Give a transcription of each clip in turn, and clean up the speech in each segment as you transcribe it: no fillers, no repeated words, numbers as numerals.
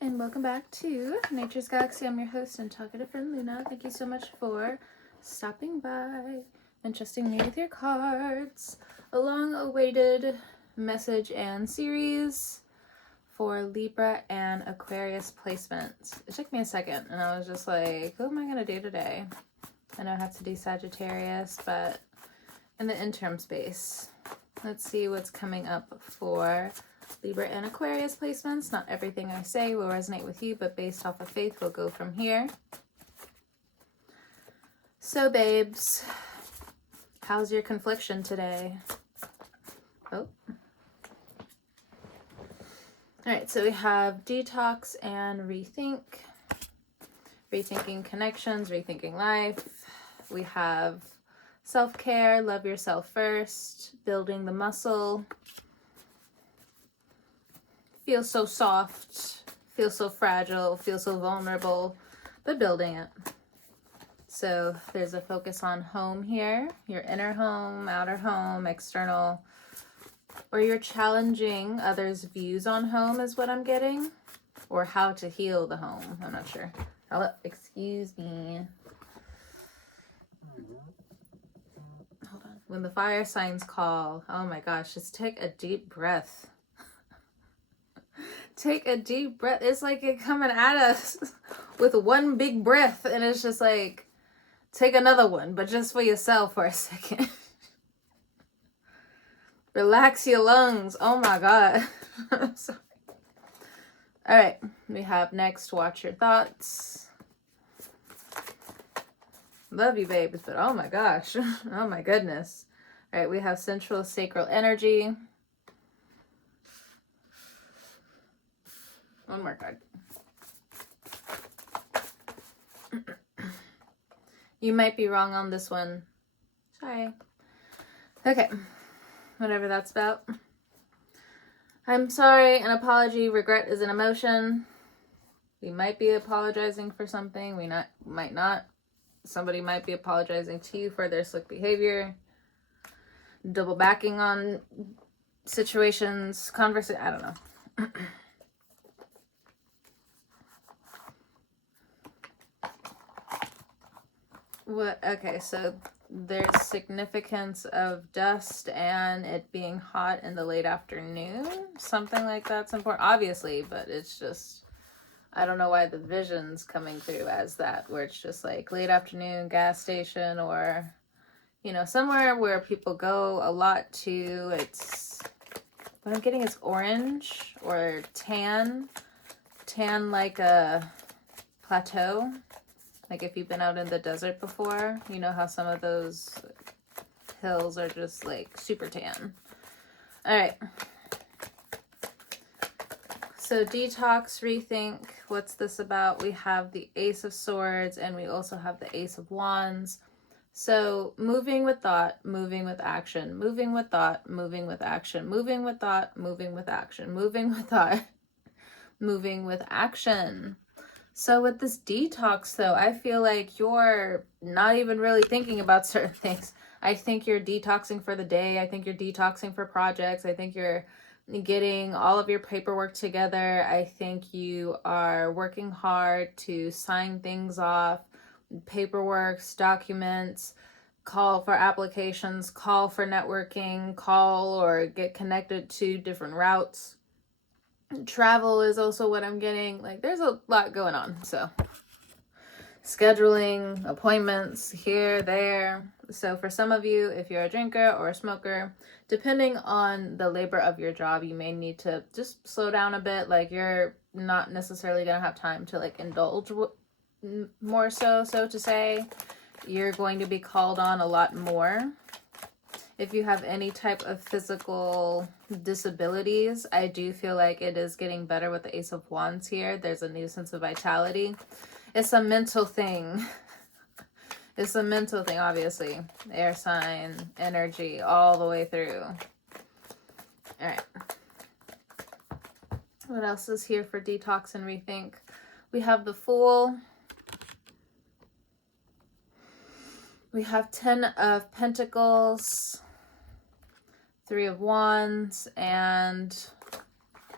and welcome back to Nature's Galaxy. I'm your host and talkative friend Luna. Thank you so much for stopping by and trusting me with your cards. A long-awaited message and series for Libra and Aquarius placements. It took me a second and I was just like, who am I going to do today? I know I have to do Sagittarius, but in the interim space, let's see what's coming up for Libra and Aquarius placements. Not everything I say will resonate with you, but based off of faith, we'll go from here. So, babes, how's your confliction today? Oh. Alright, so we have detox and rethink. Rethinking connections, rethinking life. We have self-care, love yourself first, building the muscle. Feel so soft, feel so fragile, feel so vulnerable, but building it. So there's a focus on home here, your inner home, outer home, external, or you're challenging others' views on home is what I'm getting, or how to heal the home. I'm not sure. Excuse me. Hold on. When the fire signs call, oh my gosh, just take a deep breath. Take a deep breath. It's like it coming at us with one big breath, and it's just like, take another one, but just for yourself for a second. Relax your lungs. Oh my God. I'm sorry. All right, we have next, watch your thoughts. Love you, babes, but oh my gosh. Oh my goodness. All right, we have central sacral energy. One more card. You might be wrong on this one. Sorry. Okay. Whatever that's about. I'm sorry, an apology, regret is an emotion. We might be apologizing for something. We might not. Somebody might be apologizing to you for their slick behavior. Double backing on situations, conversation, I don't know. What? Okay, so there's significance of dust and it being hot in the late afternoon. Something like that's important, obviously, but it's just, I don't know why the vision's coming through as that, where it's just like late afternoon, gas station, or, you know, somewhere where people go a lot to. It's, what I'm getting is orange or tan like a plateau. Like if you've been out in the desert before, you know how some of those hills are just like super tan. All right. So detox, rethink. What's this about? We have the Ace of Swords and we also have the Ace of Wands. So moving with thought, moving with action, moving with thought, moving with action, moving with thought, moving with action, moving with thought, moving with action. So with this detox, though, I feel like you're not even really thinking about certain things. I think you're detoxing for the day. I think you're detoxing for projects. I think you're getting all of your paperwork together. I think you are working hard to sign things off, paperwork, documents, call for applications, call for networking, call or get connected to different routes. Travel is also what I'm getting. Like, there's a lot going on. So scheduling appointments here, there. So for some of you, if you're a drinker or a smoker, depending on the labor of your job, you may need to just slow down a bit. Like, you're not necessarily gonna have time to like indulge more so to say. You're going to be called on a lot more. If you have any type of physical disabilities, I do feel like it is getting better with the Ace of Wands here. There's a new sense of vitality. It's a mental thing. It's a mental thing, obviously. Air sign, energy, all the way through. All right. What else is here for detox and rethink? We have the Fool. We have 10 of Pentacles, 3 of Wands, and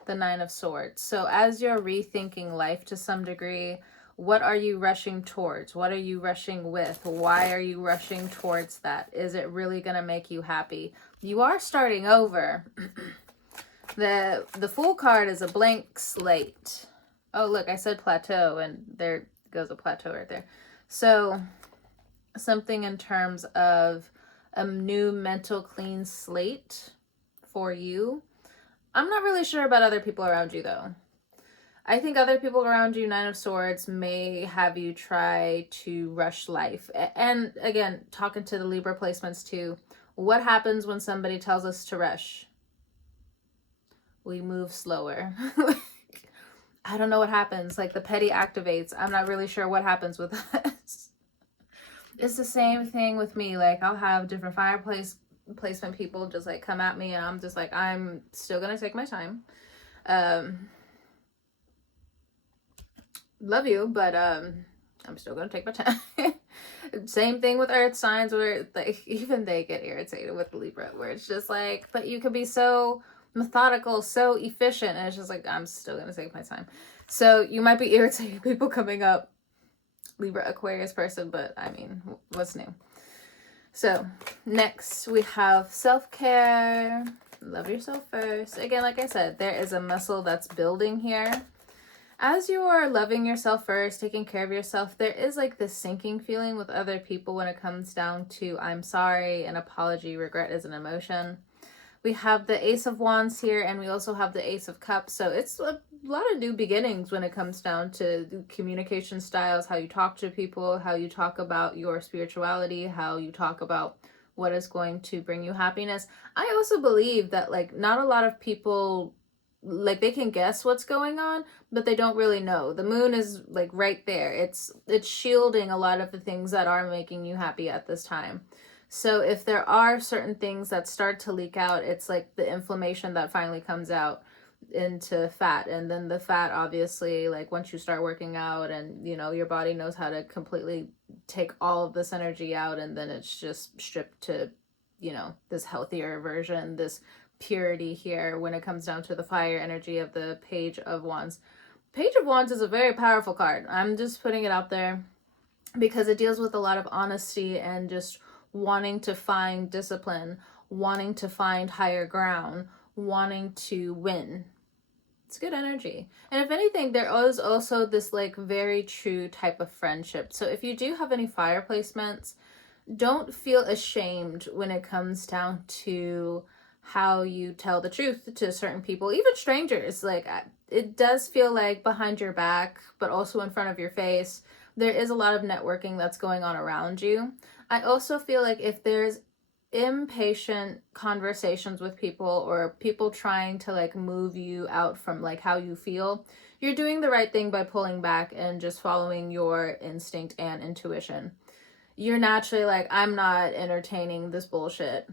the Nine of Swords. So as you're rethinking life to some degree, what are you rushing towards? What are you rushing with? Why are you rushing towards that? Is it really going to make you happy? You are starting over. The Fool card is a blank slate. Oh, look, I said plateau, and there goes a plateau right there. So something in terms of a new mental clean slate for you. I'm not really sure about other people around you, though. I think other people around you, Nine of Swords, may have you try to rush life. And again, talking to the Libra placements too, what happens when somebody tells us to rush? We move slower. I don't know what happens. Like the petty activates. I'm not really sure what happens with us. It's the same thing with me. Like I'll have different fireplace placement people just like come at me, and I'm just like, I'm still gonna take my time. Love you, but I'm still gonna take my time. Same thing with earth signs, where like even they get irritated with Libra, where it's just like, but you could be so methodical, so efficient, and it's just like, I'm still gonna take my time. So you might be irritating people coming up, Libra Aquarius person, but I mean, what's new? So next we have self-care. Love yourself first. Again, like I said, there is a muscle that's building here. As you are loving yourself first, taking care of yourself, there is like this sinking feeling with other people when it comes down to I'm sorry, an apology, regret is an emotion. We have the Ace of Wands here, and we also have the Ace of Cups. So it's a lot of new beginnings when it comes down to communication styles, how you talk to people, how you talk about your spirituality, how you talk about what is going to bring you happiness. I also believe that like not a lot of people, like they can guess what's going on, but they don't really know. The moon is like right there. It's shielding a lot of the things that are making you happy at this time. So if there are certain things that start to leak out, it's like the inflammation that finally comes out into fat. And then the fat, obviously, like once you start working out and, you know, your body knows how to completely take all of this energy out, and then it's just stripped to, you know, this healthier version, this purity here when it comes down to the fire energy of the Page of Wands. Page of Wands is a very powerful card. I'm just putting it out there because it deals with a lot of honesty and just wanting to find discipline, wanting to find higher ground, wanting to win. It's good energy. And if anything, there is also this like very true type of friendship. So if you do have any fire placements, don't feel ashamed when it comes down to how you tell the truth to certain people, even strangers. Like it does feel like behind your back, but also in front of your face, there is a lot of networking that's going on around you. I also feel like if there's impatient conversations with people, or people trying to like move you out from like how you feel, you're doing the right thing by pulling back and just following your instinct and intuition. You're naturally like, I'm not entertaining this bullshit.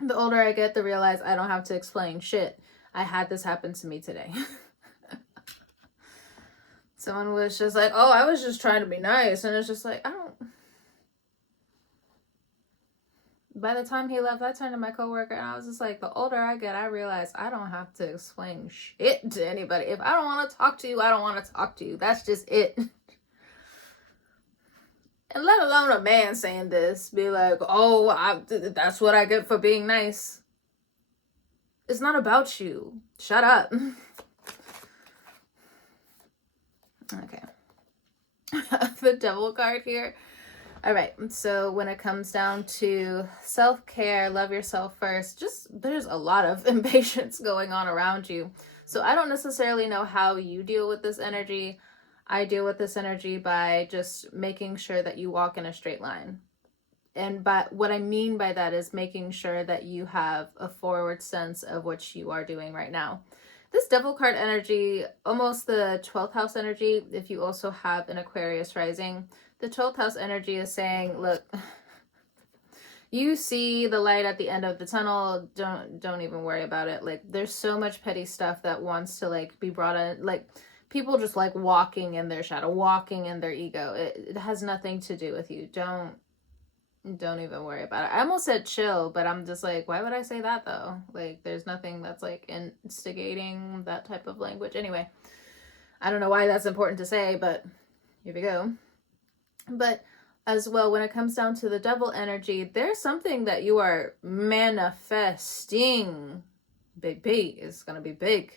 The older I get, the realize I don't have to explain shit. I had this happen to me today. Someone was just like, oh, I was just trying to be nice. And it's just like, by the time he left, I turned to my coworker and I was just like, the older I get, I realize I don't have to explain shit to anybody. If I don't want to talk to you, I don't want to talk to you. That's just it. And let alone a man saying this, be like, oh, that's what I get for being nice. It's not about you. Shut up. Okay. The Devil card here. All right. So when it comes down to self-care, love yourself first, just there's a lot of impatience going on around you. So I don't necessarily know how you deal with this energy. I deal with this energy by just making sure that you walk in a straight line. And but what I mean by that is making sure that you have a forward sense of what you are doing right now. This Devil card energy, almost the 12th house energy, if you also have an Aquarius rising, the 12th house energy is saying, look, you see the light at the end of the tunnel, don't even worry about it. Like there's so much petty stuff that wants to like be brought in, like people just like walking in their shadow, walking in their ego. It has nothing to do with you. Don't Don't even worry about it. I almost said chill, but I'm just like, why would I say that though? Like, there's nothing that's like instigating that type of language. Anyway, I don't know why that's important to say, but here we go. But as well, when it comes down to the devil energy, there's something that you are manifesting. Big B is going to be big.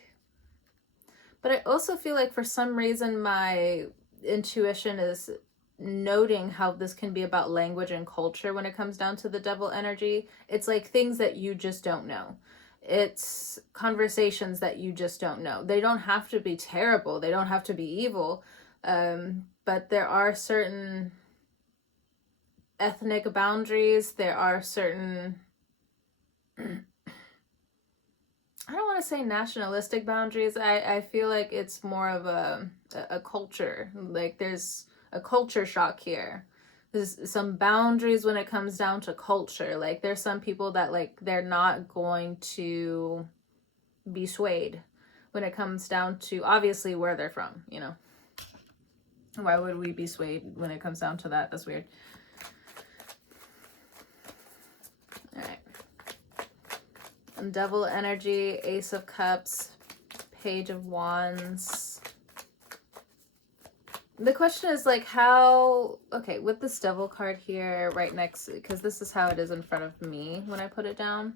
But I also feel like for some reason my intuition is noting how this can be about language and culture when it comes down to the devil energy. It's like things that you just don't know. It's conversations that you just don't know. They don't have to be terrible. They don't have to be evil. But there are certain ethnic boundaries. There are certain, I don't want to say nationalistic boundaries. I feel like it's more of a culture. Like there's a culture shock here. There's some boundaries when it comes down to culture. Like there's some people that like they're not going to be swayed when it comes down to obviously where they're from, you know. Why would we be swayed when it comes down to that? That's weird. All right. And devil energy, Ace of Cups, Page of Wands. The question is like how, okay, with this devil card here right next, because this is how it is in front of me when I put it down.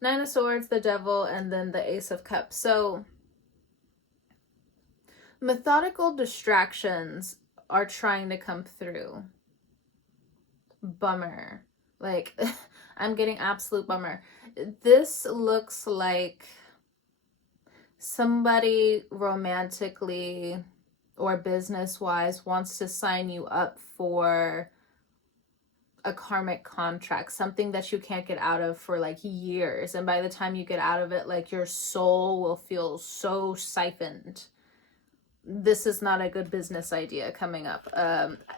Nine of Swords, the devil, and then the Ace of Cups. So methodical distractions are trying to come through. Bummer. Like, I'm getting absolute bummer. This looks like somebody romantically or business-wise wants to sign you up for a karmic contract, something that you can't get out of for like years. And by the time you get out of it, like your soul will feel so siphoned. This is not a good business idea coming up.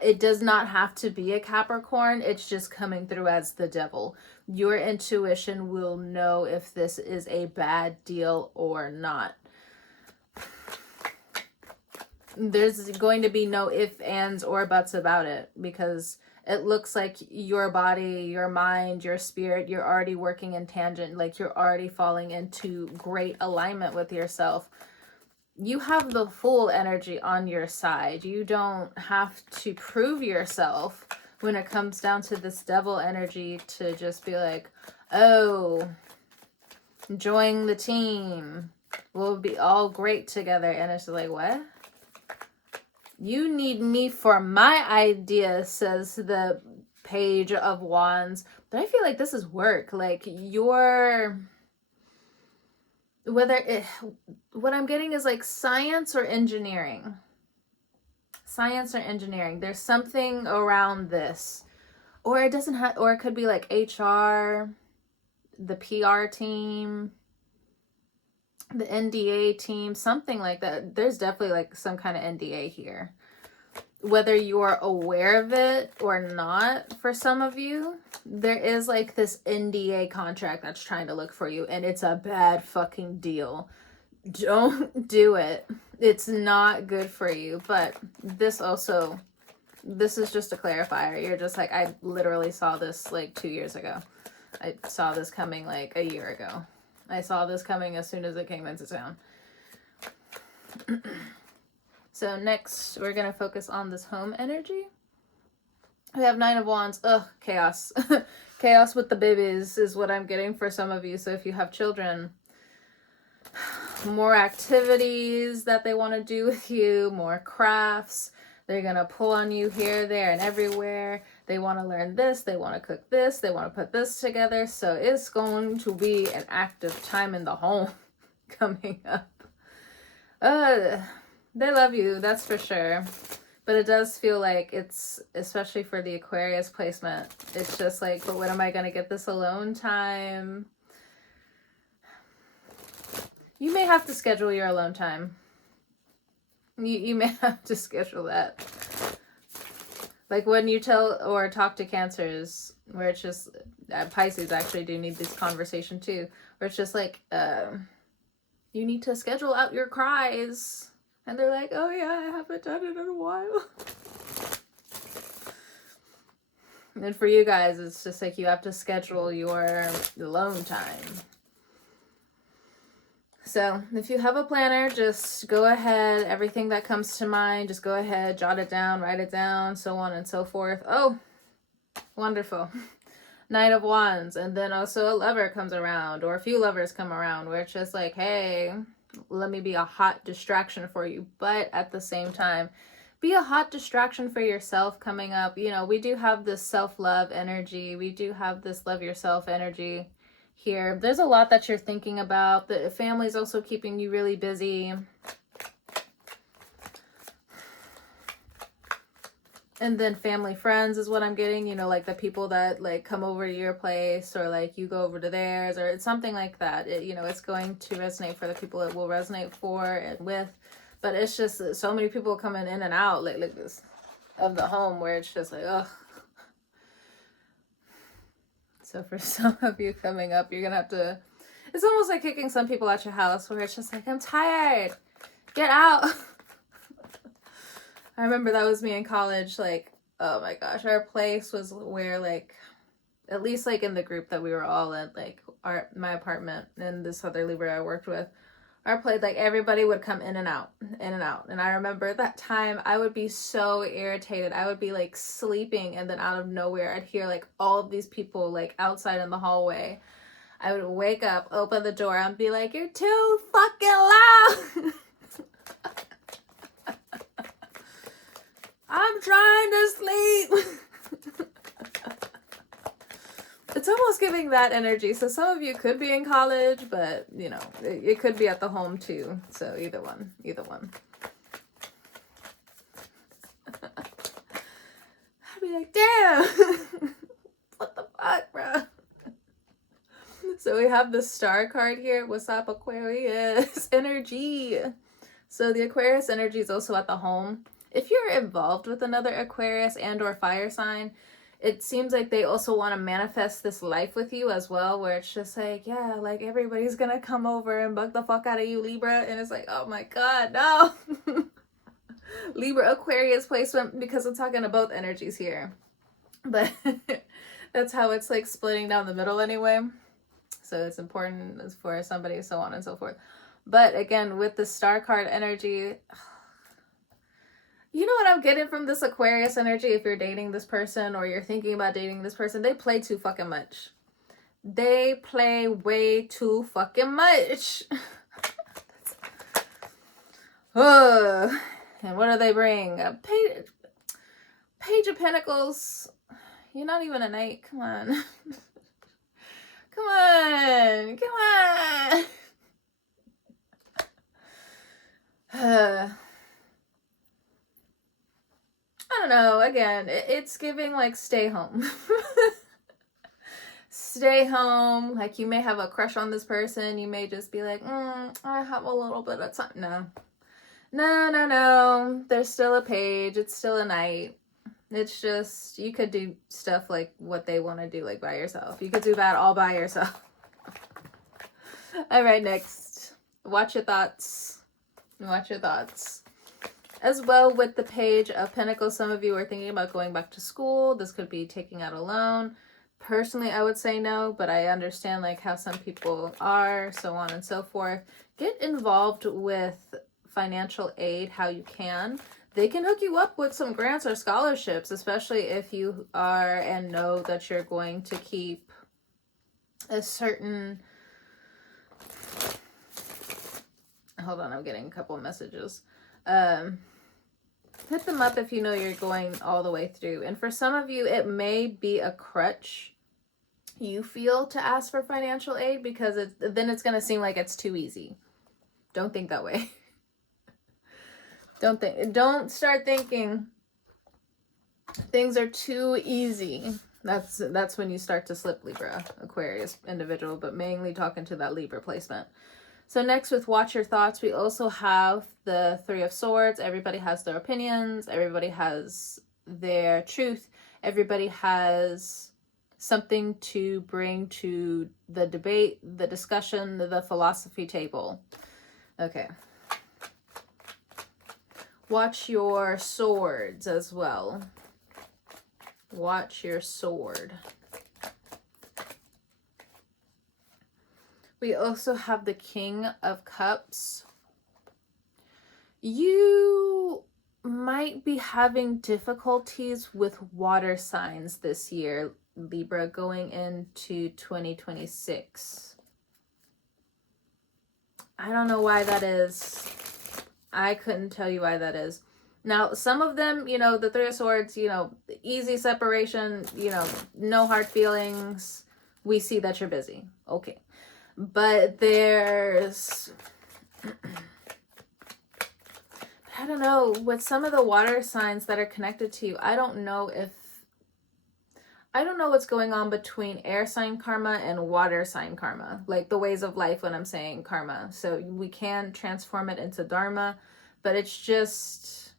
It does not have to be a Capricorn. It's just coming through as the devil. Your intuition will know if this is a bad deal or not. There's going to be no ifs, ands, or buts about it because it looks like your body, your mind, your spirit, you're already working in tangent. Like you're already falling into great alignment with yourself. You have the full energy on your side. You don't have to prove yourself when it comes down to this devil energy to just be like, oh, join the team. We'll be all great together. And it's like, what? You need me for my idea, says the Page of Wands. But I feel like this is work. Like you're... what I'm getting is like science or engineering. Science or engineering. There's something around this. Or it doesn't have, or it could be like HR, the PR team, the NDA team, something like that. There's definitely like some kind of NDA here. Whether you're aware of it or not, for some of you, there is like this NDA contract that's trying to look for you, and it's a bad fucking deal. Don't do it. It's not good for you. But this also, this is just a clarifier. You're just like, I literally saw this like 2 years ago. I saw this coming like a year ago. I saw this coming as soon as it came into town. So next, we're going to focus on this home energy. We have Nine of Wands. Ugh, chaos. Chaos with the babies is what I'm getting for some of you. So if you have children, more activities that they want to do with you, more crafts. They're going to pull on you here, there, and everywhere. They want to learn this. They want to cook this. They want to put this together. So it's going to be an active time in the home coming up. They love you, that's for sure. But it does feel like it's, especially for the Aquarius placement, it's just like, but when am I going to get this alone time? You may have to schedule your alone time. You may have to schedule that. Like when you tell or talk to Cancers, where it's just, Pisces actually do need this conversation too, where it's just like, you need to schedule out your cries. And they're like, oh yeah, I haven't done it in a while. And for you guys, it's just like you have to schedule your alone time. So if you have a planner, just go ahead. Everything that comes to mind, just go ahead, jot it down, write it down, so on and so forth. Oh, wonderful. Knight of Wands. And then also a lover comes around, or a few lovers come around, where it's just like, hey, let me be a hot distraction for you. But at the same time, be a hot distraction for yourself coming up. You know, we do have this self-love energy. We do have this love yourself energy here. There's a lot that you're thinking about. The family's also keeping you really busy. And then family friends is what I'm getting, you know, like the people that like come over to your place, or like you go over to theirs, or it's something like that. You know, it's going to resonate for the people it will resonate for and with. But it's just so many people coming in and out like this of the home, where it's just like, ugh. So for some of you coming up, you're going to have to, it's almost like kicking some people out your house, where it's just like, I'm tired. Get out. I remember that was me in college. Like, oh my gosh, our place was where like, at least like in the group that we were all in, like my apartment and this other Libra I worked with, our place, like everybody would come in and out, in and out. And I remember that time I would be so irritated. I would be like sleeping, and then out of nowhere I'd hear like all of these people like outside in the hallway. I would wake up, open the door, and be like, you're too fucking loud. I'm trying to sleep. It's almost giving that energy. So some of you could be in college, but you know, it could be at the home too. So either one. I'd be like, damn, what the fuck, bro? So we have the star card here. What's up, Aquarius energy? So the Aquarius energy is also at the home. If you're involved with another Aquarius and or fire sign, it seems like they also want to manifest this life with you as well, where it's just like, yeah, like everybody's gonna come over and bug the fuck out of you, Libra. And it's like, oh my god, no. Libra Aquarius placement, because I'm talking to both energies here. But that's how it's like splitting down the middle anyway. So it's important for somebody, so on and so forth. But again, with the star card energy, you know what I'm getting from this Aquarius energy? If you're dating this person, or you're thinking about dating this person, they play too fucking much. They play way too fucking much. And what do they bring? A page of Pentacles. You're not even a knight. Come on. Come on. Come on. I don't know. Again, it's giving like stay home. Stay home. Like you may have a crush on this person. You may just be like, I have a little bit of time. No. There's still a page. It's still a night. It's just, you could do stuff like what they want to do, like by yourself. You could do that all by yourself. All right, next. Watch your thoughts. Watch your thoughts. As well, with the page of Pentacles, some of you are thinking about going back to school. This could be taking out a loan. Personally, I would say no, but I understand like how some people are, so on and so forth. Get involved with financial aid how you can. They can hook you up with some grants or scholarships, especially if you are and know that you're going to keep a certain... Hold on, I'm getting a couple of messages. Hit them up if you know you're going all the way through. And for some of you, it may be a crutch you feel to ask for financial aid, because then it's going to seem like it's too easy. Don't think that way. Don't start thinking things are too easy. That's when you start to slip, Libra, Aquarius individual, but mainly talking to that Libra placement. So next, with Watch Your Thoughts, we also have the Three of Swords. Everybody has their opinions. Everybody has their truth. Everybody has something to bring to the debate, the discussion, the philosophy table. Okay. Watch your swords as well. Watch your sword. We also have the King of Cups. You might be having difficulties with water signs this year, Libra, going into 2026. I don't know why that is. I couldn't tell you why that is. Now, some of them, you know, the Three of Swords, you know, easy separation, you know, no hard feelings. We see that you're busy. Okay. But there's, I don't know, with some of the water signs that are connected to you, I don't know what's going on between air sign karma and water sign karma, like the ways of life when I'm saying karma. So we can transform it into dharma, but it's just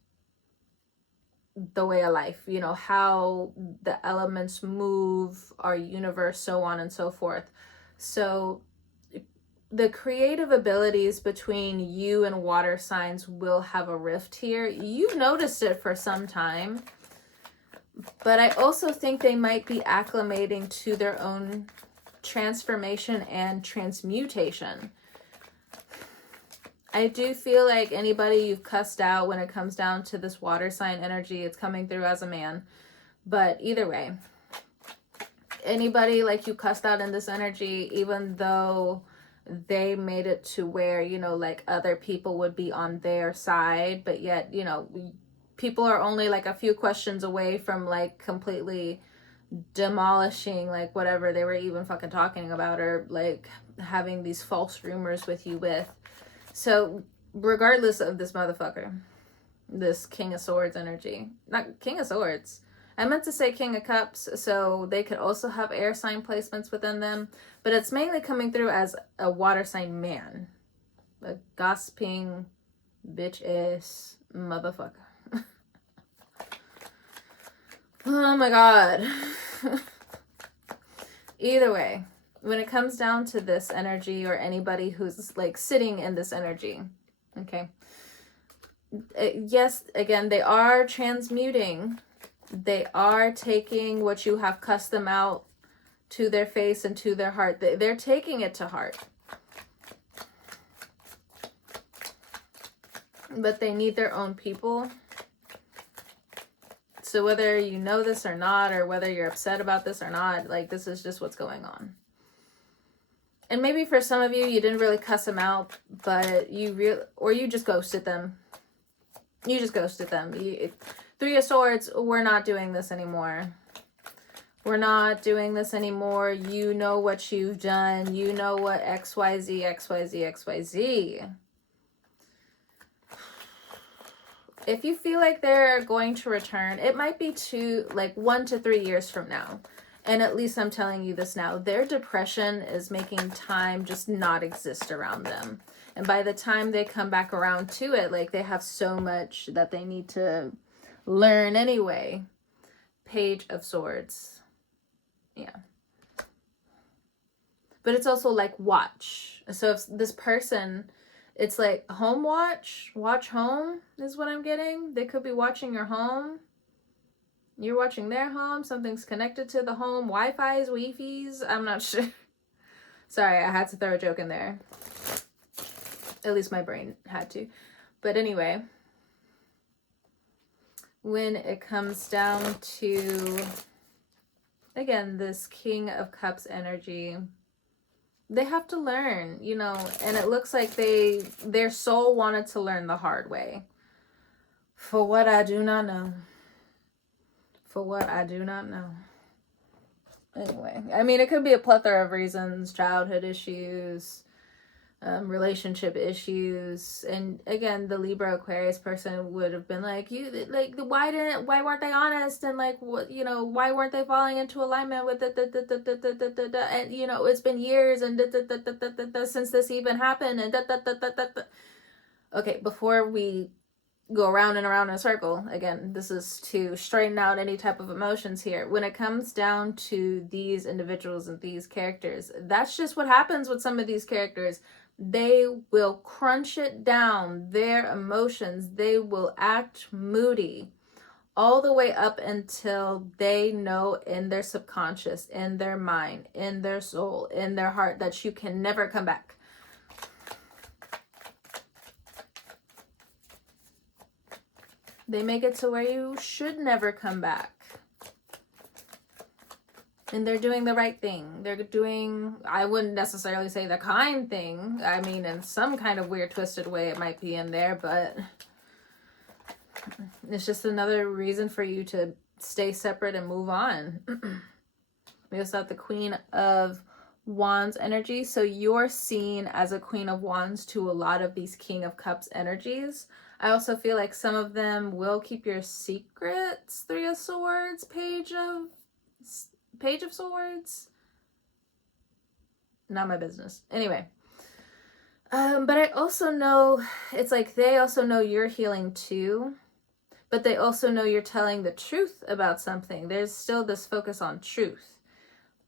the way of life, you know, how the elements move, our universe, so on and so forth. So the creative abilities between you and water signs will have a rift here. You've noticed it for some time, but I also think they might be acclimating to their own transformation and transmutation. I do feel like anybody you've cussed out when it comes down to this water sign energy, it's coming through as a man. But either way, anybody like you cussed out in this energy, even though they made it to where, you know, like other people would be on their side, but yet, you know, people are only like a few questions away from like completely demolishing like whatever they were even fucking talking about, or like having these false rumors with you with. So regardless of this motherfucker, this King of Swords energy, not King of Swords, I meant to say King of Cups, so they could also have air sign placements within them, but it's mainly coming through as a water sign man. A gossiping, bitch-ass motherfucker. Oh my god. Either way, when it comes down to this energy, or anybody who's like sitting in this energy, okay? Yes, again, they are transmuting. They are taking what you have cussed them out to their face and to their heart. They're taking it to heart. But they need their own people. So whether you know this or not, or whether you're upset about this or not, like this is just what's going on. And maybe for some of you, you didn't really cuss them out, but or you just ghosted them. You just ghosted them. Three of Swords, we're not doing this anymore. We're not doing this anymore. You know what you've done. You know what XYZ, XYZ, XYZ. If you feel like they're going to return, it might be 1 to 3 years from now. And at least I'm telling you this now. Their depression is making time just not exist around them. And by the time they come back around to it, like they have so much that they need to learn anyway. Page of Swords. Yeah. But it's also like watch. So if this person, it's like home watch home is what I'm getting. They could be watching your home. You're watching their home. Something's connected to the home. Wi-Fi's, Wi-Fi's. I'm not sure. Sorry, I had to throw a joke in there. At least my brain had to. But anyway, when it comes down to, again, this King of Cups energy, they have to learn, you know, and it looks like their soul wanted to learn the hard way. For what I do not know. For what I do not know. Anyway, I mean, it could be a plethora of reasons, childhood issues, relationship issues, and again, the Libra Aquarius person would have been like, why weren't they honest, and like, what, you know, why weren't they falling into alignment with it, and you know, it's been years and since this even happened, and okay, before we go around and around in a circle, again, this is to straighten out any type of emotions here. When it comes down to these individuals and these characters, that's just what happens with some of these characters. They will crunch it down, their emotions. They will act moody all the way up until they know in their subconscious, in their mind, in their soul, in their heart that you can never come back. They make it to where you should never come back. And they're doing the right thing. They're doing, I wouldn't necessarily say the kind thing. I mean, in some kind of weird, twisted way it might be in there, but it's just another reason for you to stay separate and move on. We also have the Queen of Wands energy. So you're seen as a Queen of Wands to a lot of these King of Cups energies. I also feel like some of them will keep your secrets. Three of Swords, Page of Swords. Not my business. Anyway. But I also know, it's like they also know you're healing too. But they also know you're telling the truth about something. There's still this focus on truth.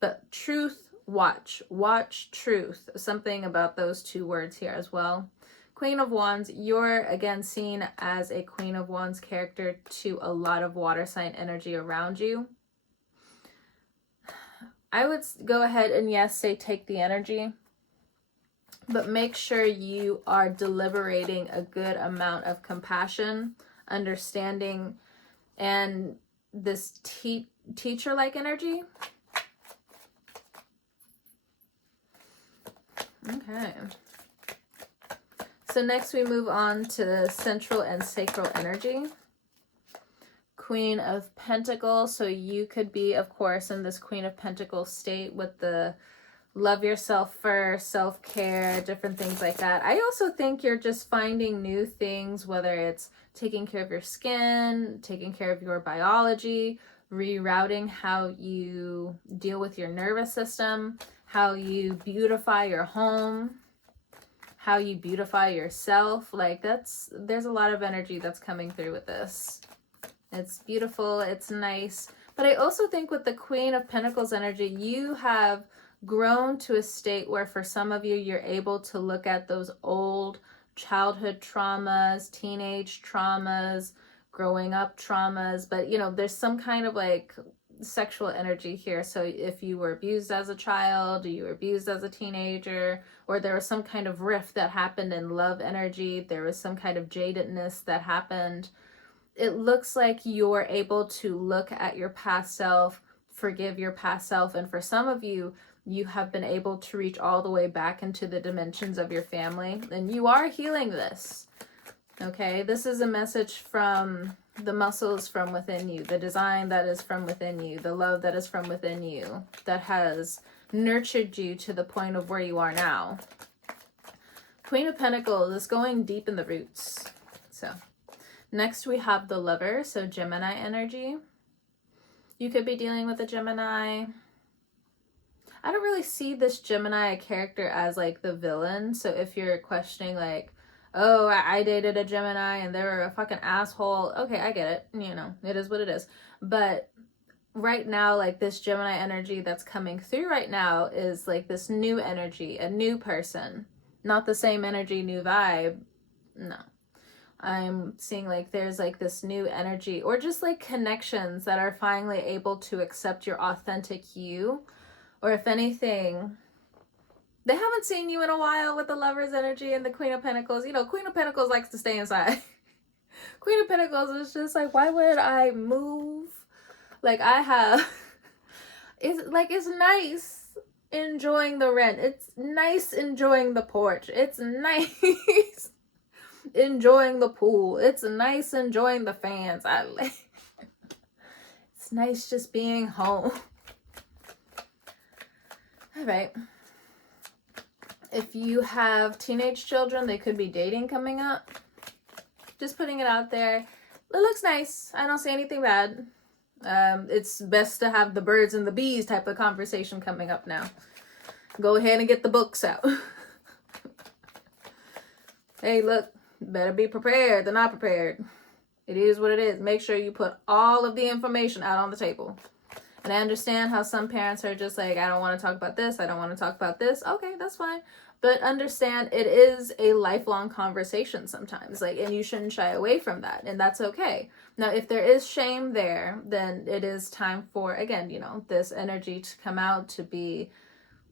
But truth, watch. Watch truth. Something about those two words here as well. Queen of Wands, you're again seen as a Queen of Wands character to a lot of water sign energy around you. I would go ahead and yes, say take the energy. But make sure you are deliberating a good amount of compassion, understanding, and this teacher-like energy. Okay. So next we move on to central and sacral energy. Queen of Pentacles. So you could be, of course, in this Queen of Pentacles state with the love yourself first, self-care, different things like that. I also think you're just finding new things, whether it's taking care of your skin, taking care of your biology, rerouting how you deal with your nervous system, how you beautify your home, how you beautify yourself. Like there's a lot of energy that's coming through with this. It's beautiful, it's nice. But I also think with the Queen of Pentacles energy, you have grown to a state where for some of you, you're able to look at those old childhood traumas, teenage traumas, growing up traumas. But, you know, there's some kind of like sexual energy here. So if you were abused as a child, or you were abused as a teenager, or there was some kind of rift that happened in love energy, there was some kind of jadedness that happened, it looks like you're able to look at your past self, forgive your past self. And for some of you, you have been able to reach all the way back into the dimensions of your family, and you are healing this. Okay, this is a message from the muscles from within you, the design that is from within you, the love that is from within you, that has nurtured you to the point of where you are now. Queen of Pentacles is going deep in the roots. So next we have the Lover, so Gemini energy. You could be dealing with a Gemini. I don't really see this Gemini character as like the villain. So if you're questioning like, oh, I dated a Gemini and they were a fucking asshole. Okay, I get it. You know, it is what it is. But right now, like this Gemini energy that's coming through right now is like this new energy, a new person. Not the same energy, new vibe. No. I'm seeing like there's like this new energy or just like connections that are finally able to accept your authentic you. Or if anything, they haven't seen you in a while with the Lover's energy and the Queen of Pentacles. You know, Queen of Pentacles likes to stay inside. Queen of Pentacles is just like, why would I move? Like I have, it's nice enjoying the rent. It's nice enjoying the porch. It's nice enjoying the pool. It's nice enjoying the fans. It's nice just being home. All right. If you have teenage children, they could be dating coming up. Just putting it out there. It looks nice. I don't see anything bad. It's best to have the birds and the bees type of conversation coming up now. Go ahead and get the books out. Hey, look, better be prepared than not prepared. It is what it is. Make sure you put all of the information out on the table. And I understand how some parents are just like, I don't want to talk about this. I don't want to talk about this. Okay, that's fine. But understand it is a lifelong conversation sometimes, like, and you shouldn't shy away from that, and that's okay. Now, if there is shame there, then it is time for, again, this energy to come out, to be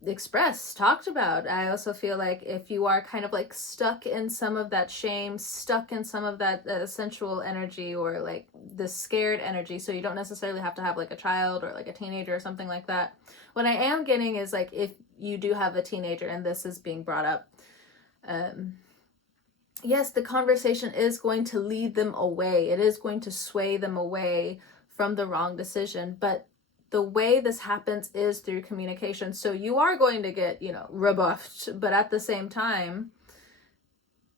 expressed, talked about. I also feel like if you are kind of like stuck in some of that shame, stuck in some of that sensual energy, or like the scared energy, so you don't necessarily have to have like a child or like a teenager or something like that. What I am getting is like, if you do have a teenager and this is being brought up, yes, the conversation is going to lead them away. It is going to sway them away from the wrong decision. But the way this happens is through communication. So you are going to get, rebuffed. But at the same time,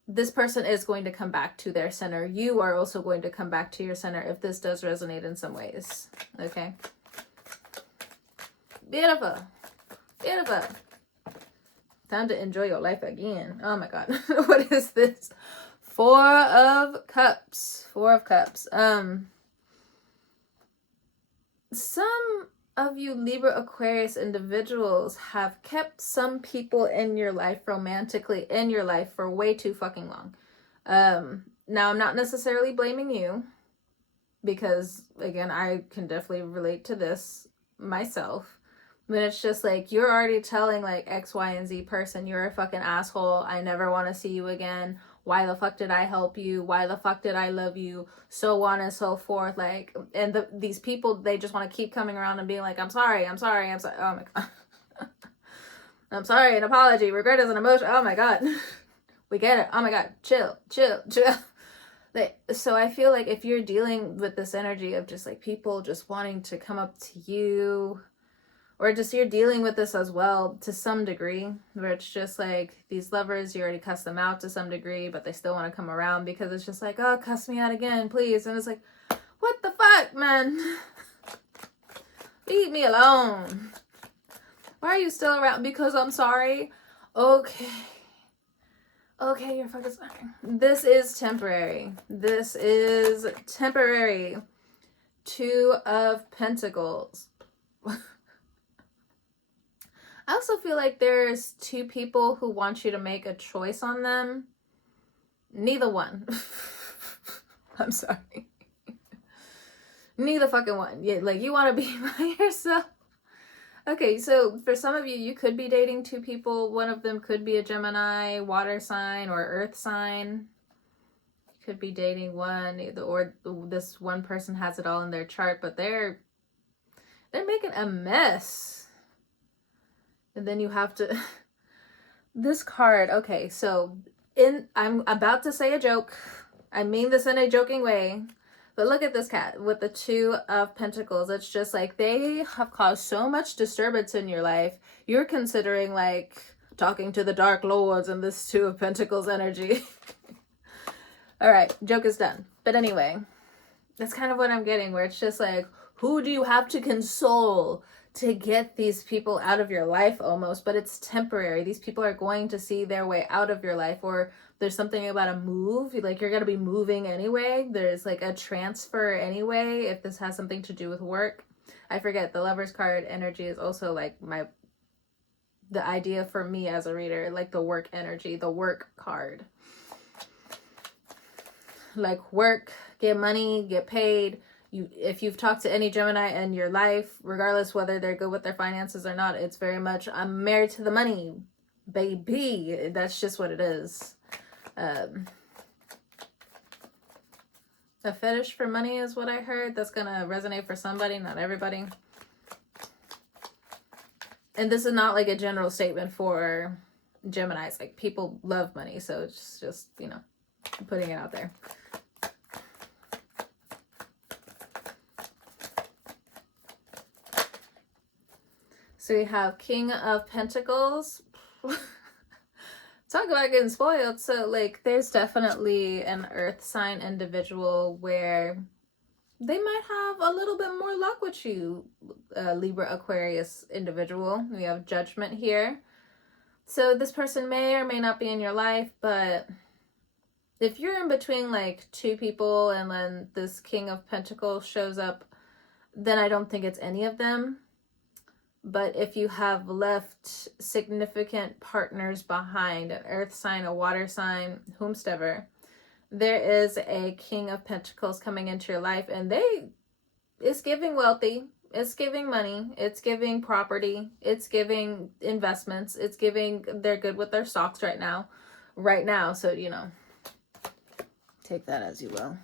this person is going to come back to their center. You are also going to come back to your center if this does resonate in some ways. Okay. Beautiful. Beautiful. Time to enjoy your life again. Oh my God. What is this? Four of Cups. Four of Cups. Some of you Libra Aquarius individuals have kept some people in your life, romantically in your life, for way too fucking long. Now I'm not necessarily blaming you, because again, I can definitely relate to this myself. But it's just like, you're already telling like X, Y, and Z person, you're a fucking asshole. I never want to see you again. Why the fuck did I help you? Why the fuck did I love you? So on and so forth. Like, and these people, they just want to keep coming around and being like, I'm sorry, I'm sorry, I'm sorry. Oh my God. I'm sorry, an apology. Regret is an emotion. Oh my God. We get it. Oh my God. Chill, chill, chill. So I feel like if you're dealing with this energy of just like people just wanting to come up to you, or just you're dealing with this as well to some degree, where it's just like these lovers, you already cuss them out to some degree, but they still want to come around because it's just like, oh, cuss me out again, please. And it's like, what the fuck, man? Leave me alone. Why are you still around? Because I'm sorry? Okay. Okay, you're fucking sorry. This is temporary. This is temporary. Two of Pentacles. I also feel like there's two people who want you to make a choice on them. Neither one. I'm sorry. Neither fucking one. Yeah, like, you want to be by yourself. Okay, so for some of you, you could be dating two people. One of them could be a Gemini, water sign, or earth sign. Could be dating one, or this one person has it all in their chart, but they're making a mess. And then you have to this card. Okay, so I'm about to say a joke. I mean this in a joking way. But look at this cat with the Two of Pentacles. It's just like, they have caused so much disturbance in your life. You're considering like talking to the Dark Lords and this Two of Pentacles energy. All right, joke is done. But anyway, that's kind of what I'm getting, where it's just like, who do you have to console to get these people out of your life almost? But it's temporary. These people are going to see their way out of your life, or there's something about a move, like you're going to be moving anyway. There's like a transfer anyway, if this has something to do with work. I forget, the Lover's card energy is also like the idea for me as a reader, like the work energy, the work card. Like work, get money, get paid. If you've talked to any Gemini in your life, regardless whether they're good with their finances or not, it's very much, I'm married to the money, baby. That's just what it is. A fetish for money is what I heard. That's gonna resonate for somebody, not everybody. And this is not like a general statement for Geminis. Like, people love money, so it's just, putting it out there. So we have King of Pentacles. Talk about getting spoiled. So like, there's definitely an earth sign individual where they might have a little bit more luck with you, Libra Aquarius individual. We have Judgment here. So this person may or may not be in your life, but if you're in between like two people and then this King of Pentacles shows up, then I don't think it's any of them. But if you have left significant partners behind, an earth sign, a water sign, whomstever, there is a King of Pentacles coming into your life, and it's giving wealthy, it's giving money, it's giving property, it's giving investments, it's giving, they're good with their stocks right now. So, you know, take that as you will.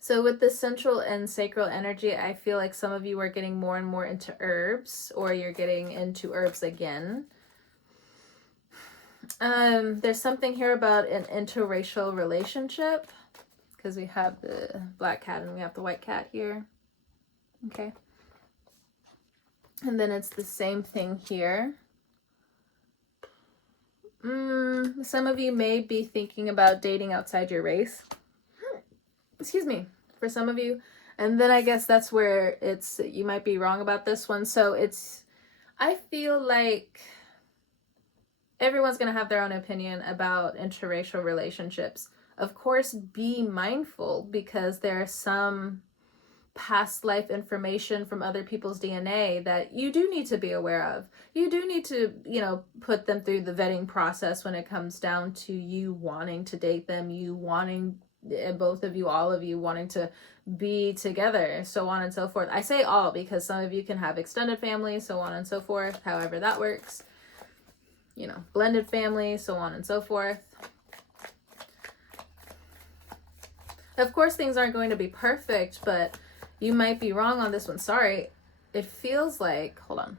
So with the central and sacral energy, I feel like some of you are getting more and more into herbs, or you're getting into herbs again. There's something here about an interracial relationship, because we have the black cat and we have the white cat here. Okay. And then it's the same thing here. Some of you may be thinking about dating outside your race. Excuse me, for some of you. And then I guess that's where you might be wrong about this one. So I feel like everyone's going to have their own opinion about interracial relationships. Of course, be mindful, because there's some past life information from other people's DNA that you do need to be aware of. You do need to, you know, put them through the vetting process when it comes down to you wanting to date them, you wanting, both of you, all of you wanting to be together, so on and so forth. I say all because some of you can have extended families, so on and so forth, however that works. You know, blended families, so on and so forth. Of course, things aren't going to be perfect, but you might be wrong on this one. Sorry. It feels like, hold on.